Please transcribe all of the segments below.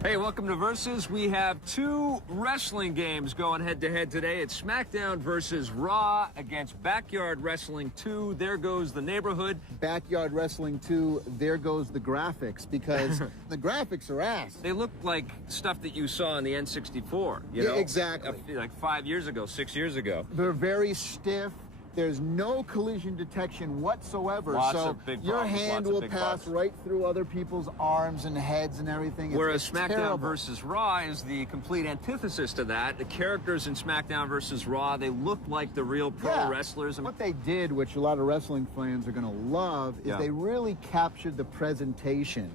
Hey, welcome to Versus. We have two wrestling games going head-to-head today. It's SmackDown versus Raw against Backyard Wrestling 2. There goes the neighborhood. Backyard Wrestling 2, there goes the graphics, because the graphics are ass. They look like stuff that you saw on the N64, you know? Exactly. Like 5 years ago, 6 years ago. They're very stiff. There's no collision detection whatsoever, so your hand will pass right through other people's arms and heads and everything. Whereas SmackDown versus Raw is the complete antithesis to that. The characters in SmackDown versus Raw, they look like the real pro wrestlers. What they did, which a lot of wrestling fans are going to love, is they really captured the presentation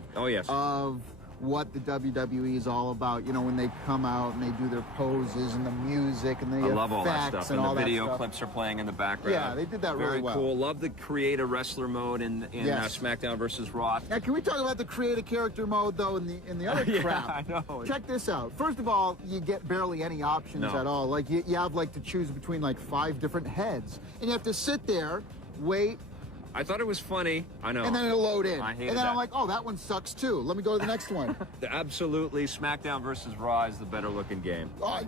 of what the WWE is all about. You know, when they come out and they do their poses and the music and the effects. I love all that stuff. And all the video stuff. Clips are playing in the background. Yeah, they did that really well. Very cool. Love the create a wrestler mode in SmackDown versus Raw. Now, can we talk about the create a character mode, though, in the other crap? I know. Check this out. First of all, you get barely any options at all. Like, you have, like, to choose between, like, 5 different heads. And you have to sit there, wait. I thought it was funny. I know. And then it'll load in. I hated and then I'm like, oh, that one sucks too. Let me go to the next one. Absolutely, SmackDown versus Raw is the better looking game. There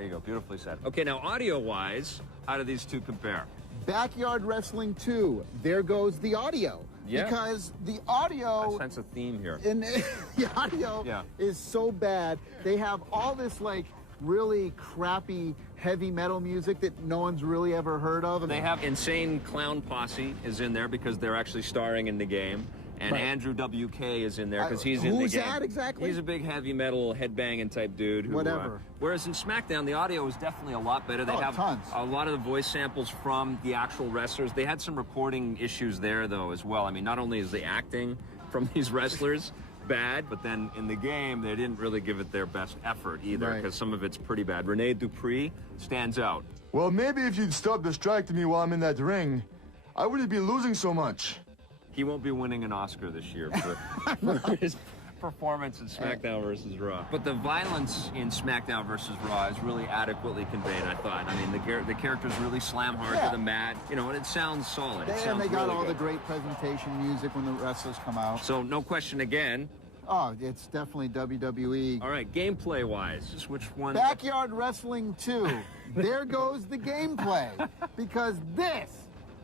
you go. Beautifully said. Okay, now audio-wise, how do these two compare? Backyard Wrestling 2, there goes the audio. Yeah. Because the audio... I sense a theme here. And the audio is so bad. They have all this, like, really crappy heavy metal music that no one's really ever heard of. They have Insane Clown Posse is in there because they're actually starring in the game. And Andrew WK is in there because he's in the game. Who's that exactly? He's a big heavy metal headbanging type dude. Who, whatever. Whereas in SmackDown, the audio is definitely a lot better. They have tons. A lot of the voice samples from the actual wrestlers. They had some recording issues there, though, as well. I mean, not only is the acting from these wrestlers bad, but then in the game, they didn't really give it their best effort either, because some of it's pretty bad. Rene Dupree stands out. Well, maybe if you'd stop distracting me while I'm in that ring, I wouldn't be losing so much. He won't be winning an Oscar this year for his performance in SmackDown versus Raw. But the violence in SmackDown versus Raw is really adequately conveyed, I thought. I mean, the characters really slam hard to the mat, you know, and it sounds solid. And they got all the great presentation music when the wrestlers come out. So, no question again. Oh, it's definitely WWE. All right, gameplay-wise, just which one? Backyard Wrestling 2. There goes the gameplay. Because this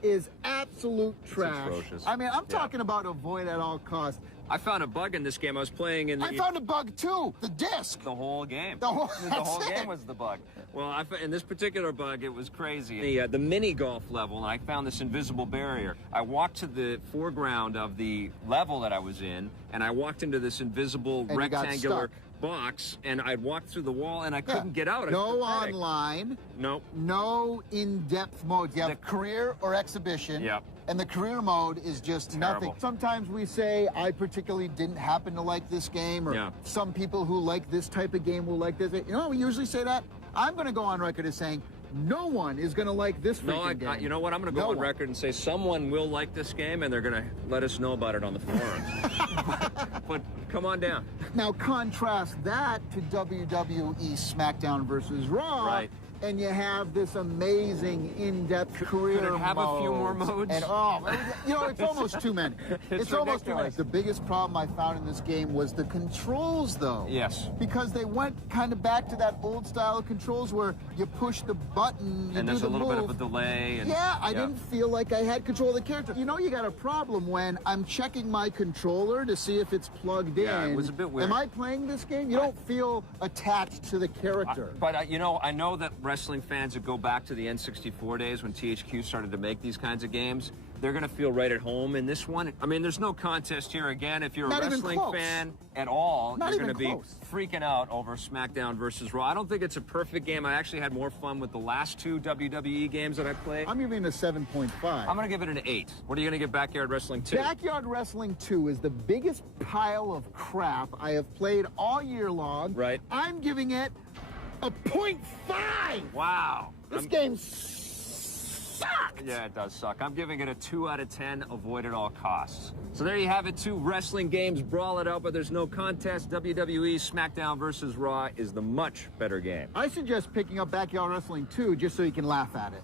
is absolute trash. It's atrocious. I mean, I'm talking about avoid at all costs. I found a bug in this game. I was playing in the... I found a bug, too. The disc. The whole game. The whole game was the bug. Well, in this particular bug, it was crazy. The mini golf level, and I found this invisible barrier. I walked to the foreground of the level that I was in, and I walked into this invisible rectangular box, and I'd walked through the wall, and I couldn't get out. No online. Nope. No in-depth modes. You have career or exhibition. Yep. And the career mode is just nothing. Sometimes we say, I particularly didn't happen to like this game, or some people who like this type of game will like this. You know, we usually say that. I'm going to go on record as saying, no one is going to like this freaking game. You know what? I'm going to go on record and say someone will like this game, and they're going to let us know about it on the forums. but come on down. Now, contrast that to WWE SmackDown versus Raw. Right. And you have this amazing in-depth career Could it have a few more modes? And you know, it's almost too many. It's almost too many. The biggest problem I found in this game was the controls, though. Yes. Because they went kind of back to that old style of controls where you push the button, you and do there's the a little move. bit of a delay. And, I didn't feel like I had control of the character. You know, you got a problem when I'm checking my controller to see if it's plugged in. Yeah, it was a bit weird. Am I playing this game? You don't feel attached to the character. But, you know, I know that wrestling fans that go back to the N64 days when THQ started to make these kinds of games, they're going to feel right at home in this one. I mean, there's no contest here. Again, if you're a wrestling fan at all, you're going to be freaking out over SmackDown versus Raw. I don't think it's a perfect game. I actually had more fun with the last two WWE games that I played. I'm giving it a 7.5. I'm going to give it an 8. What are you going to give Backyard Wrestling 2? Backyard Wrestling 2 is the biggest pile of crap I have played all year long. Right. I'm giving it a 0.5! Wow. This game sucked! Yeah, it does suck. I'm giving it a 2 out of 10, avoid at all costs. So there you have it, 2 wrestling games, brawl it out, but there's no contest. WWE SmackDown versus Raw is the much better game. I suggest picking up Backyard Wrestling 2 just so you can laugh at it.